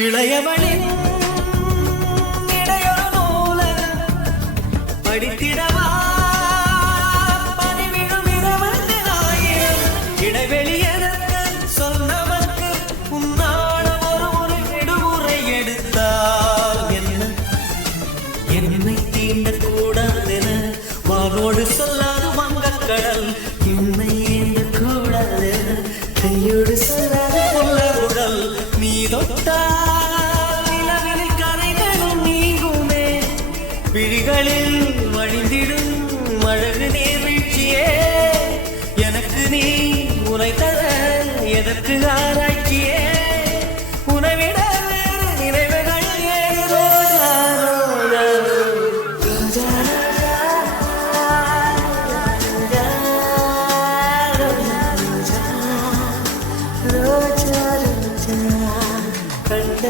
இளையவனின் இடையொரு நூலகம் படித்திடவா பணிவிடும் இரவனாயிரம் இடைவெளி எதற்கு சொன்னவர்க்கு உன்னாடம் ஒரு முறை விடுமுறை எடுத்தால் என்ன என்னை தீண்டக்கூடாதென வானோடு சொல்லாது வங்கக்கடல் என்னை ஏண்டக்கூடாது கையோடு சொல்லாத புல்லருடல் நீ தொட்டால் நிலவில் கரைகளும் நீங்குமே விழிகளில் வழிந்திடும் அழகு நீர்வீழ்ச்சியே எனக்கு நீ உனை தர எதற்கு ஆராய்ச்சியே உனவிட வேறு நினைவுகள் ஏது ரோஜா ரோஜா ரோஜா ரோஜா ரோஜா ரோஜா கண்ட